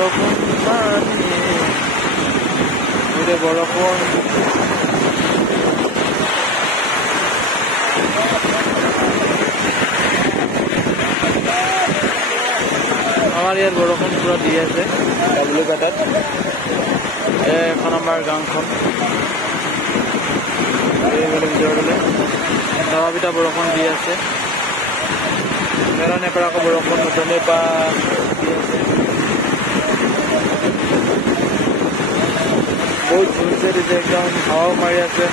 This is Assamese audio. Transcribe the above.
বৰষুণ পানী বৰষুণ আমাৰ ইয়াত বৰষুণ পুৰা দি আছে ডাবলুঘাটত এখন আমাৰ গাঁওখন ভিতৰলৈ ডাঙৰপিটা বৰষুণ দি আছে নেপাৰা আকৌ বৰষুণ নতুনে পা দি আছে বহুত জোৰছে দিছে একদম হাৱাও মাৰি আছে